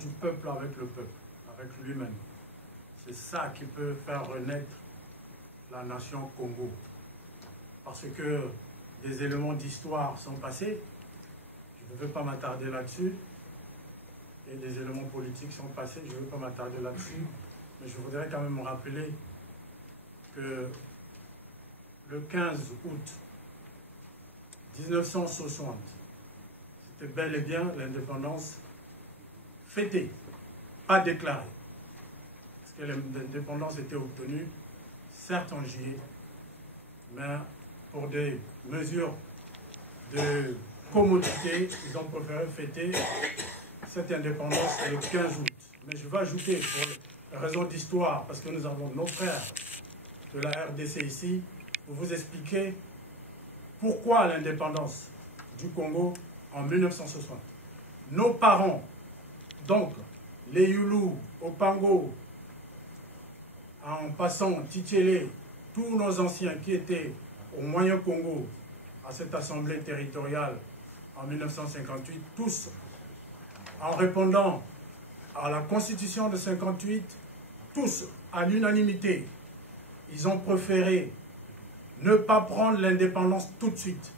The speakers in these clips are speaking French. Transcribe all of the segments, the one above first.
du peuple avec le peuple, avec lui-même. C'est ça qui peut faire renaître la nation Congo. Parce que des éléments d'histoire sont passés, je ne veux pas m'attarder là-dessus, et des éléments politiques sont passés, je ne veux pas m'attarder là-dessus, mais je voudrais quand même me rappeler que le 15 août 1960, c'était bel et bien l'indépendance fêtée, pas déclarée. Parce que l'indépendance était obtenue, certes en juillet, mais pour des mesures de commodité, ils ont préféré fêter cette indépendance le 15 août. Mais je vais ajouter, pour raison d'histoire, parce que nous avons nos frères de la RDC ici, pour vous expliquer pourquoi l'indépendance du Congo en 1960. Nos parents, donc les Youlou, Opango, en passant Tchétchélé, tous nos anciens qui étaient au Moyen Congo, à cette assemblée territoriale en 1958, tous, en répondant à la Constitution de 58, tous, à l'unanimité, ils ont préféré ne pas prendre l'indépendance tout de suite,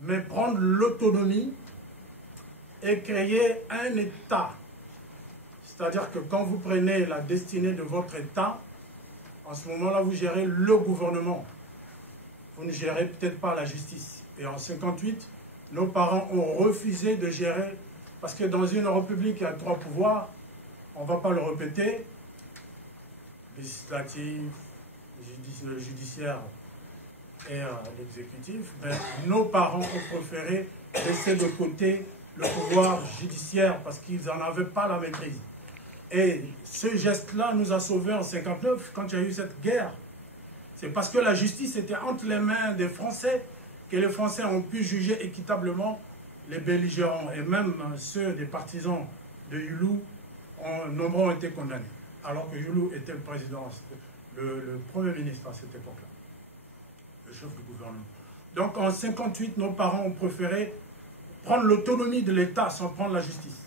mais prendre l'autonomie et créer un État. C'est-à-dire que quand vous prenez la destinée de votre État, en ce moment-là, vous gérez le gouvernement. Vous ne gérez peut-être pas la justice. Et en 58, nos parents ont refusé de gérer, parce que dans une république, il y a 3 pouvoirs, on ne va pas le répéter, législatif, le judiciaire et l'exécutif, mais nos parents ont préféré laisser de côté le pouvoir judiciaire parce qu'ils n'en avaient pas la maîtrise. Et ce geste-là nous a sauvés en 1959, quand il y a eu cette guerre. C'est parce que la justice était entre les mains des Français que les Français ont pu juger équitablement les belligérants. Et même ceux des partisans de Youlou, nombreux ont été condamnés. Alors que Youlou était le président, le premier ministre à cette époque-là, le chef du gouvernement. Donc en 1958, nos parents ont préféré prendre l'autonomie de l'État sans prendre la justice.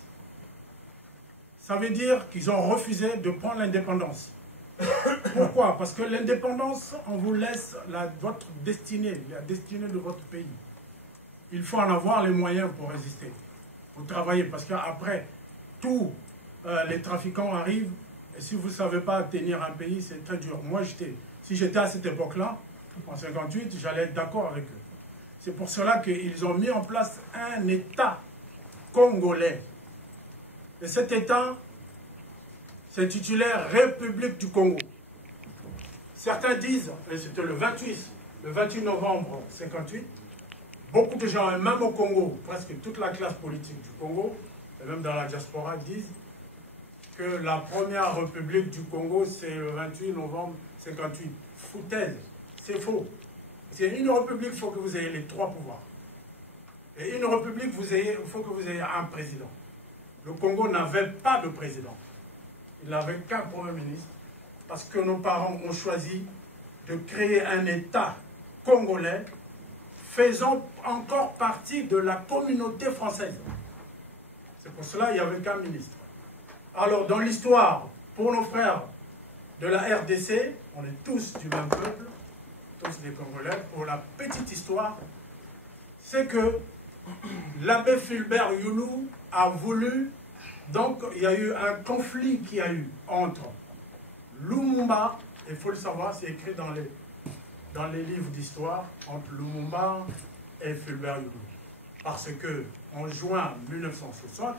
Ça veut dire qu'ils ont refusé de prendre l'indépendance. Pourquoi? Parce que l'indépendance, on vous laisse votre destinée, la destinée de votre pays. Il faut en avoir les moyens pour résister, pour travailler. Parce qu'après, tous les trafiquants arrivent, et si vous ne savez pas tenir un pays, c'est très dur. Moi, si j'étais à cette époque-là, en 1958, j'allais être d'accord avec eux. C'est pour cela qu'ils ont mis en place un État congolais. Et cet État s'intitulait République du Congo. Certains disent, et c'était le 28 novembre 1958, beaucoup de gens, même au Congo, presque toute la classe politique du Congo, et même dans la diaspora, disent que la première République du Congo, c'est le 28 novembre 1958. Foutaise, c'est faux. C'est une République, il faut que vous ayez les 3 pouvoirs. Et une République, il faut que vous ayez un président. Le Congo n'avait pas de président. Il n'avait qu'un Premier ministre, parce que nos parents ont choisi de créer un État congolais faisant encore partie de la communauté française. C'est pour cela qu'il n'y avait qu'un ministre. Alors, dans l'histoire, pour nos frères de la RDC, on est tous du même peuple, tous des Congolais. Pour la petite histoire, c'est que l'abbé Fulbert Youlou a voulu, donc il y a eu un conflit qui a eu entre Lumumba, il faut le savoir, c'est écrit dans les livres d'histoire, entre Lumumba et Fulbert Youlou. Parce que en juin 1960,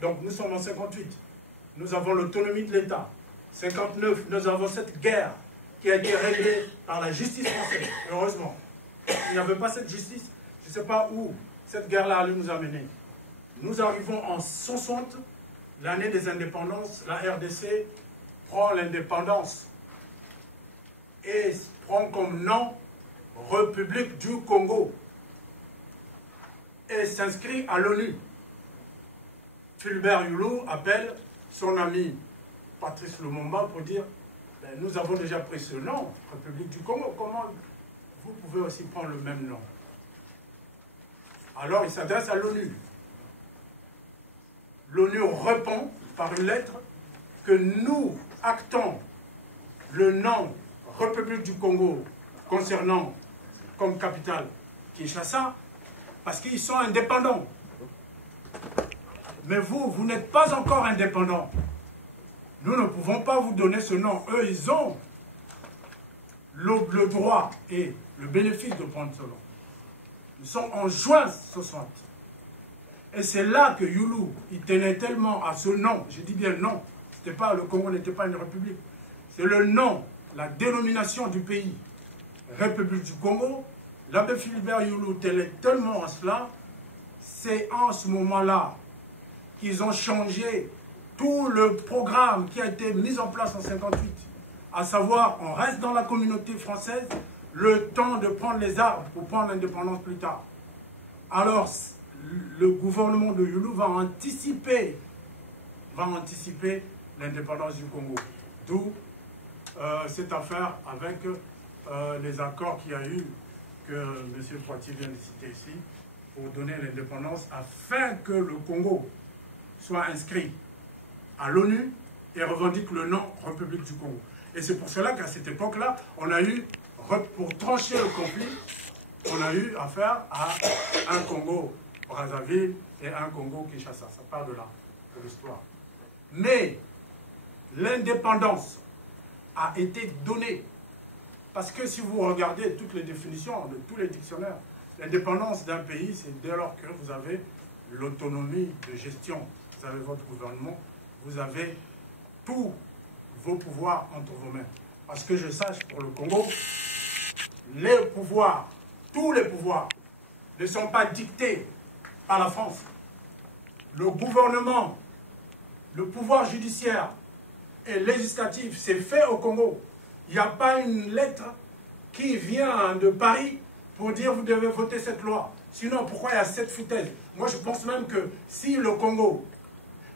donc nous sommes en 58, nous avons l'autonomie de l'État. 59, nous avons cette guerre qui a été réglée par la justice française, heureusement. Il n'y avait pas cette justice, je ne sais pas où cette guerre-là allait nous amener. Nous arrivons en 60, l'année des indépendances, la RDC prend l'indépendance et prend comme nom République du Congo et s'inscrit à l'ONU. Fulbert Youlou appelle son ami Patrice Lumumba pour dire ben, nous avons déjà pris ce nom, République du Congo, comment vous pouvez aussi prendre le même nom? Alors il s'adresse à l'ONU. L'ONU l'ONU répond par une lettre que nous actons le nom République du Congo concernant comme capitale Kinshasa parce qu'ils sont indépendants. Mais vous, vous n'êtes pas encore indépendants. Nous ne pouvons pas vous donner ce nom. Eux, ils ont le droit et le bénéfice de prendre ce nom. Nous sommes en juin 60. Et c'est là que Youlou, il tenait tellement à ce nom. Je dis bien non. C'était pas, le Congo n'était pas une république. C'est le nom, la dénomination du pays. République du Congo. L'abbé Philibert Youlou tenait tellement à cela. C'est en ce moment-là qu'ils ont changé tout le programme qui a été mis en place en 1958. À savoir, on reste dans la communauté française le temps de prendre les armes pour prendre l'indépendance plus tard. Alors, le gouvernement de Youlou va anticiper l'indépendance du Congo. D'où cette affaire avec les accords qu'il y a eu, que M. Poitier vient de citer ici, pour donner l'indépendance afin que le Congo soit inscrit à l'ONU et revendique le nom République du Congo. Et c'est pour cela qu'à cette époque-là, on a eu, pour trancher le conflit, on a eu affaire à un Congo-Brazzaville et un Congo-Kinshasa. Ça part de là, de l'histoire. Mais l'indépendance a été donnée. Parce que si vous regardez toutes les définitions de tous les dictionnaires, l'indépendance d'un pays, c'est dès lors que vous avez l'autonomie de gestion. Vous avez votre gouvernement, vous avez tous vos pouvoirs entre vos mains. Parce que je sache, pour le Congo, les pouvoirs, tous les pouvoirs, ne sont pas dictés par la France. Le gouvernement, le pouvoir judiciaire et législatif, c'est fait au Congo. Il n'y a pas une lettre qui vient de Paris pour dire vous devez voter cette loi. Sinon, pourquoi il y a cette foutaise? Moi, je pense même que si le Congo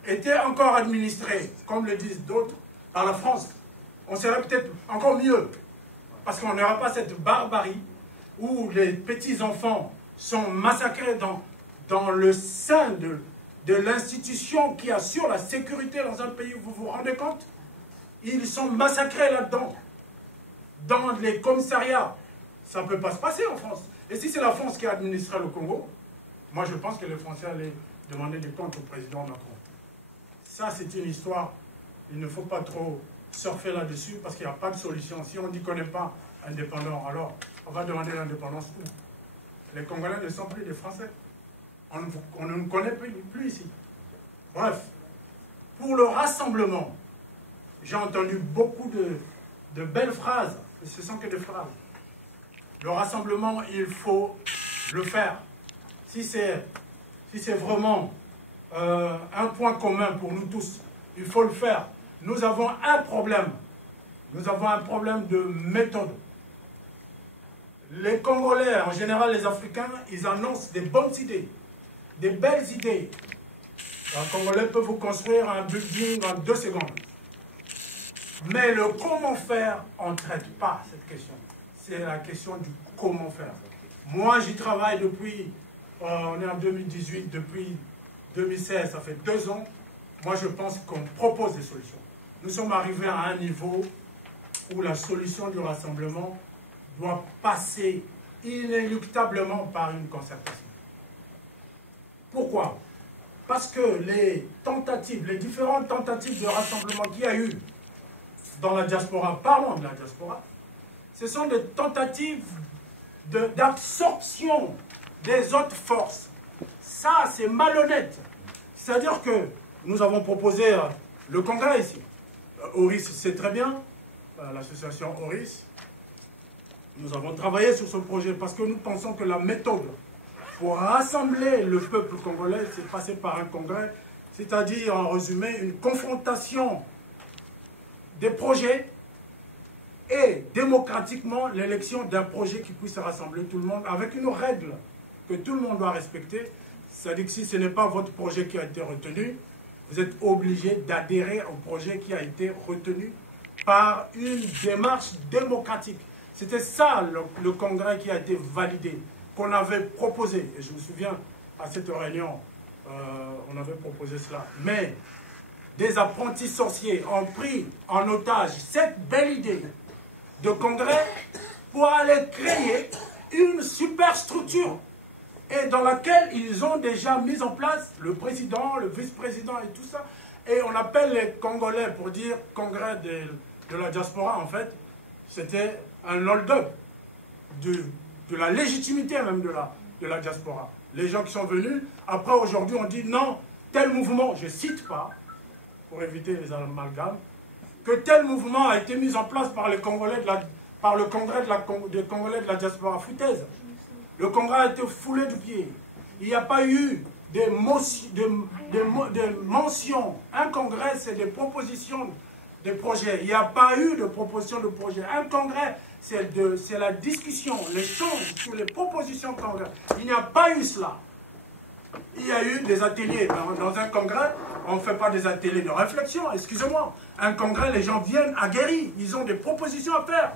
était encore administré, comme le disent d'autres, par la France, on serait peut-être encore mieux. Parce qu'on n'aura pas cette barbarie où les petits-enfants sont massacrés dans le sein de l'institution qui assure la sécurité dans un pays. Vous vous rendez compte? Ils sont massacrés là-dedans, dans les commissariats. Ça ne peut pas se passer en France. Et si c'est la France qui administrait le Congo, moi je pense que les Français allaient demander des comptes au président Macron. Ça, c'est une histoire. Il ne faut pas trop surfer là-dessus parce qu'il n'y a pas de solution. Si on n'y connaît pas indépendant, alors on va demander l'indépendance où? Les Congolais ne sont plus des Français. On ne nous connaît plus ici. Bref, pour le rassemblement, j'ai entendu beaucoup de belles phrases, mais ce ne sont que des phrases. Le rassemblement, il faut le faire. Si c'est vraiment un point commun pour nous tous, il faut le faire. Nous avons un problème. Nous avons un problème de méthode. Les Congolais, en général les Africains, ils annoncent des bonnes idées, des belles idées. Un Congolais peut vous construire un building en 2 secondes. Mais le comment faire, on ne traite pas cette question. C'est la question du comment faire. Moi, j'y travaille depuis, on est en 2018, depuis 2016, ça fait 2 ans. Moi, je pense qu'on propose des solutions. Nous sommes arrivés à un niveau où la solution du rassemblement doit passer inéluctablement par une concertation. Pourquoi? Parce que les différentes tentatives de rassemblement qu'il y a eu dans la diaspora, parlons de la diaspora, ce sont des tentatives d'absorption des autres forces. Ça, c'est malhonnête. C'est-à-dire que nous avons proposé le congrès ici. Oris sait très bien, l'association Oris. Nous avons travaillé sur ce projet parce que nous pensons que la méthode pour rassembler le peuple congolais, c'est passer par un congrès, c'est-à-dire, en résumé, une confrontation des projets et démocratiquement l'élection d'un projet qui puisse rassembler tout le monde avec une règle que tout le monde doit respecter. C'est-à-dire que si ce n'est pas votre projet qui a été retenu, vous êtes obligé d'adhérer au projet qui a été retenu par une démarche démocratique. C'était ça le congrès qui a été validé, qu'on avait proposé. Et je me souviens, à cette réunion on avait proposé cela. Mais des apprentis sorciers ont pris en otage cette belle idée de congrès pour aller créer une super structure et dans laquelle ils ont déjà mis en place le président, le vice-président et tout ça. Et on appelle les Congolais pour dire congrès de la diaspora, en fait. C'était un hold-up de la légitimité même de la diaspora. Les gens qui sont venus, après aujourd'hui on dit non, tel mouvement, je ne cite pas, pour éviter les amalgames, que tel mouvement a été mis en place par les Congolais par le congrès des Congolais de la diaspora foutaise. Le congrès a été foulé du pied. Il n'y a pas eu de mentions. Un congrès, c'est des propositions de projets. Il n'y a pas eu de proposition de projet. Un congrès, c'est la discussion, l'échange sur les propositions de congrès. Il n'y a pas eu cela. Il y a eu des ateliers. Dans un congrès, on ne fait pas des ateliers de réflexion, excusez-moi. Un congrès, les gens viennent aguerris. Ils ont des propositions à faire.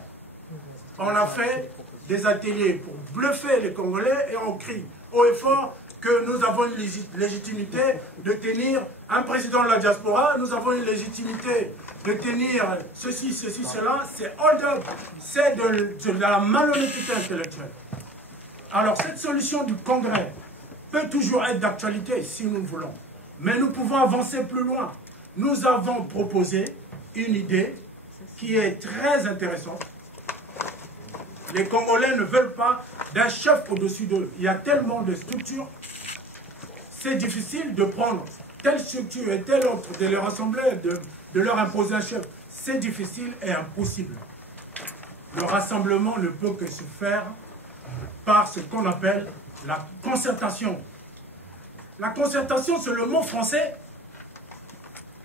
On a fait des ateliers pour bluffer les Congolais et on crie haut et fort que nous avons une légitimité de tenir un président de la diaspora, nous avons une légitimité de tenir ceci, cela, c'est hold-up, c'est de la malhonnêteté intellectuelle. Alors cette solution du congrès peut toujours être d'actualité si nous le voulons, mais nous pouvons avancer plus loin. Nous avons proposé une idée qui est très intéressante. Les Congolais ne veulent pas d'un chef au-dessus d'eux. Il y a tellement de structures. C'est difficile de prendre telle structure et telle autre, de les rassembler, de leur imposer un chef. C'est difficile et impossible. Le rassemblement ne peut que se faire par ce qu'on appelle la concertation. La concertation, c'est le mot français,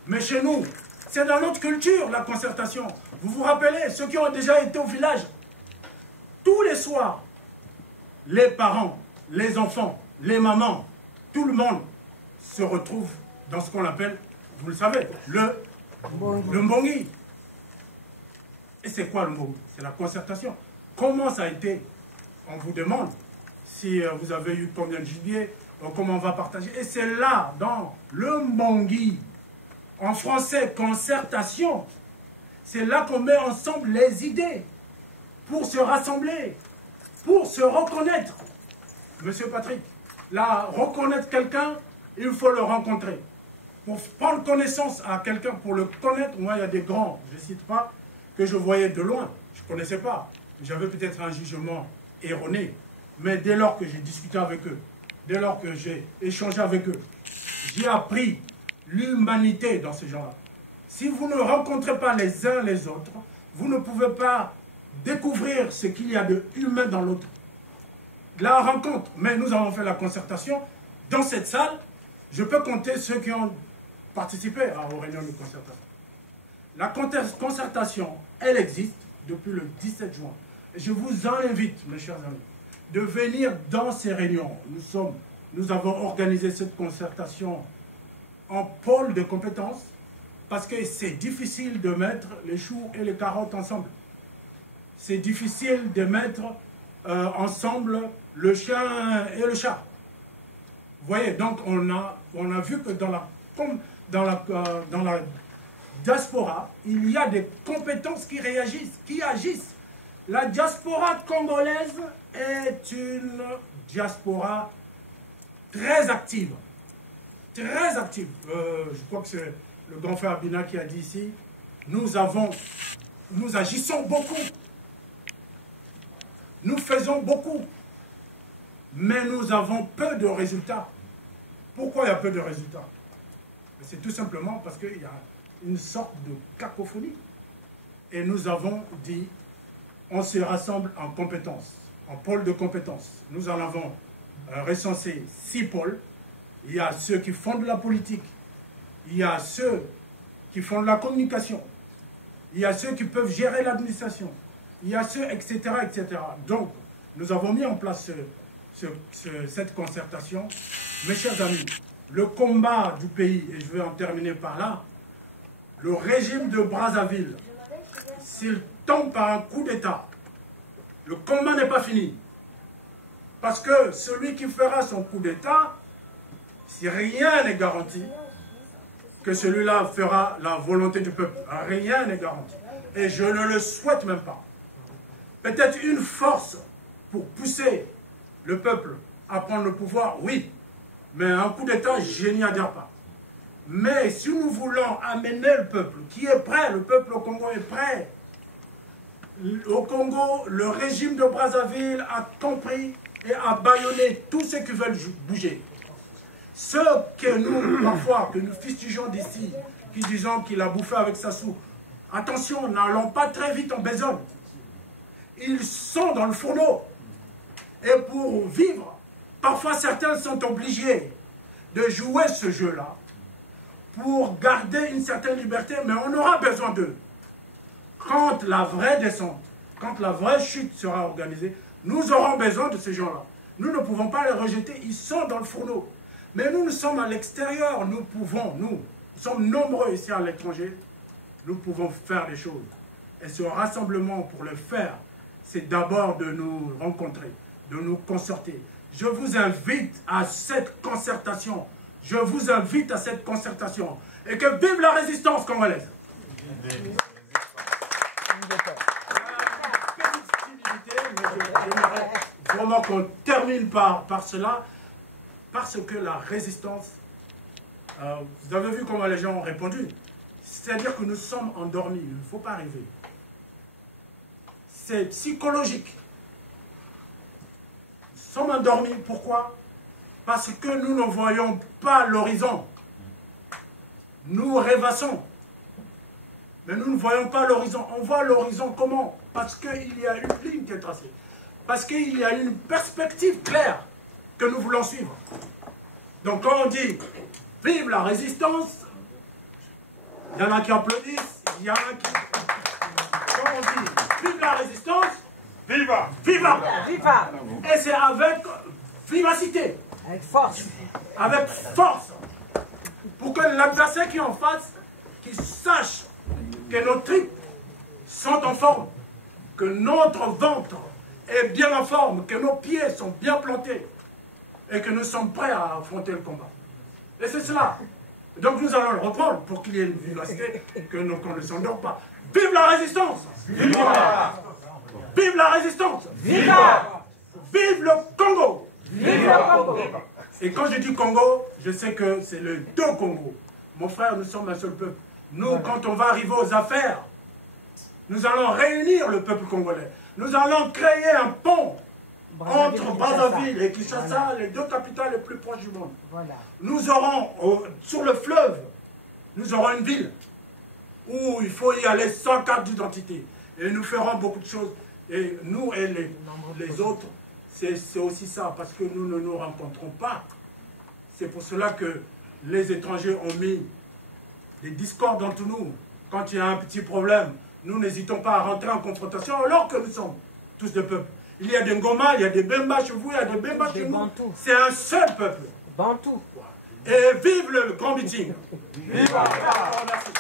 mais chez nous, c'est dans notre culture, la concertation. Vous vous rappelez, ceux qui ont déjà été au village, tous les soirs, les parents, les enfants, les mamans, tout le monde se retrouve dans ce qu'on appelle, vous le savez, le mbongi. Et c'est quoi le mbongi? C'est la concertation. Comment ça a été? On vous demande si vous avez eu combien de gibier, comment on va partager. Et c'est là, dans le mbongi, en français, concertation, c'est là qu'on met ensemble les idées pour se rassembler, pour se reconnaître. Monsieur Patrick, là, reconnaître quelqu'un, il faut le rencontrer. Pour prendre connaissance à quelqu'un, pour le connaître, moi, il y a des grands, je ne cite pas, que je voyais de loin. Je ne connaissais pas. J'avais peut-être un jugement erroné. Mais dès lors que j'ai discuté avec eux, dès lors que j'ai échangé avec eux, j'ai appris l'humanité dans ces gens-là. Si vous ne rencontrez pas les uns les autres, vous ne pouvez pas découvrir ce qu'il y a de humain dans l'autre. La rencontre, mais nous avons fait la concertation dans cette salle. Je peux compter ceux qui ont participé aux réunions de concertation. La concertation, elle existe depuis le 17 juin. Et je vous en invite, mes chers amis, de venir dans ces réunions. Nous avons organisé cette concertation en pôle de compétences parce que c'est difficile de mettre les choux et les carottes ensemble. C'est difficile de mettre ensemble le chien et le chat. Vous voyez, donc on a vu que dans la diaspora, il y a des compétences qui réagissent, qui agissent. La diaspora congolaise est une diaspora très active. Très active. Je crois que c'est le grand frère Abina qui a dit ici, nous agissons beaucoup. Nous faisons beaucoup, mais nous avons peu de résultats. Pourquoi il y a peu de résultats? C'est tout simplement parce qu'il y a une sorte de cacophonie. Et nous avons dit, on se rassemble en compétences, en pôle de compétences. Nous en avons recensé 6 pôles. Il y a ceux qui font de la politique, il y a ceux qui font de la communication, il y a ceux qui peuvent gérer l'administration, il y a ceux, etc., etc. Donc, nous avons mis en place cette concertation. Mes chers amis, le combat du pays, et je vais en terminer par là, le régime de Brazzaville, s'il tombe par un coup d'État, le combat n'est pas fini. Parce que celui qui fera son coup d'État, si rien n'est garanti, que celui-là fera la volonté du peuple. Rien n'est garanti. Et je ne le souhaite même pas. Peut-être une force pour pousser le peuple à prendre le pouvoir, oui. Mais un coup d'État, je n'y adhère pas. Mais si nous voulons amener le peuple, qui est prêt, le peuple au Congo est prêt. Au Congo, le régime de Brazzaville a compris et a bâillonné tous ceux qui veulent bouger. Ceux que nous, parfois, que nous fustigeons d'ici, qui disons qu'il a bouffé avec Sassou, attention, n'allons pas très vite en besogne. Ils sont dans le fourneau. Et pour vivre, parfois certains sont obligés de jouer ce jeu-là pour garder une certaine liberté, mais on aura besoin d'eux. Quand la vraie descente, quand la vraie chute sera organisée, nous aurons besoin de ces gens-là. Nous ne pouvons pas les rejeter, ils sont dans le fourneau. Mais nous sommes à l'extérieur, nous sommes nombreux ici à l'étranger, nous pouvons faire des choses. Et ce rassemblement, pour le faire, c'est d'abord de nous rencontrer, de nous concerter. Je vous invite à cette concertation. Je vous invite à cette concertation. Et que vive la résistance congolaise. J'aimerais vraiment qu'on termine par cela, parce que la résistance, vous avez vu comment les gens ont répondu, c'est-à-dire que nous sommes endormis, il ne faut pas rêver. C'est psychologique. Nous sommes endormis, pourquoi? Parce que nous ne voyons pas l'horizon. Nous rêvassons. Mais nous ne voyons pas l'horizon. On voit l'horizon comment? Parce qu'il y a une ligne qui est tracée. Parce qu'il y a une perspective claire que nous voulons suivre. Donc quand on dit « Vive la résistance », il y en a qui applaudissent, il y en a qui... Quand on dit « Vive la résistance », viva! Viva! Viva! Et c'est avec vivacité. Avec force. Avec force. Pour que l'adversaire qui est en face, qu'il sache que nos tripes sont en forme, que notre ventre est bien en forme, que nos pieds sont bien plantés et que nous sommes prêts à affronter le combat. Et c'est cela. Donc nous allons le reprendre pour qu'il y ait une vivacité, qu'on ne s'endort pas. Vive la résistance! Viva! Vive la résistance! Viva! Vive le Congo! Vive le Congo! Et quand je dis Congo, je sais que c'est le deux Congo. Mon frère, nous sommes un seul peuple. Nous, quand on va arriver aux affaires, nous allons réunir le peuple congolais. Nous allons créer un pont entre Brazzaville et Kinshasa, les deux capitales les plus proches du monde. Voilà. Nous aurons, sur le fleuve, nous aurons une ville où il faut y aller sans carte d'identité. Et nous ferons beaucoup de choses. Et nous et les autres, c'est aussi ça, parce que nous ne nous rencontrons pas. C'est pour cela que les étrangers ont mis des discordes entre nous. Quand il y a un petit problème, nous n'hésitons pas à rentrer en confrontation, alors que nous sommes tous des peuples. Il y a des Ngoma, il y a des Bemba chez vous, il y a des Bemba chez nous. C'est un seul peuple. Bantou. Et vive le grand meeting. Viva! Merci.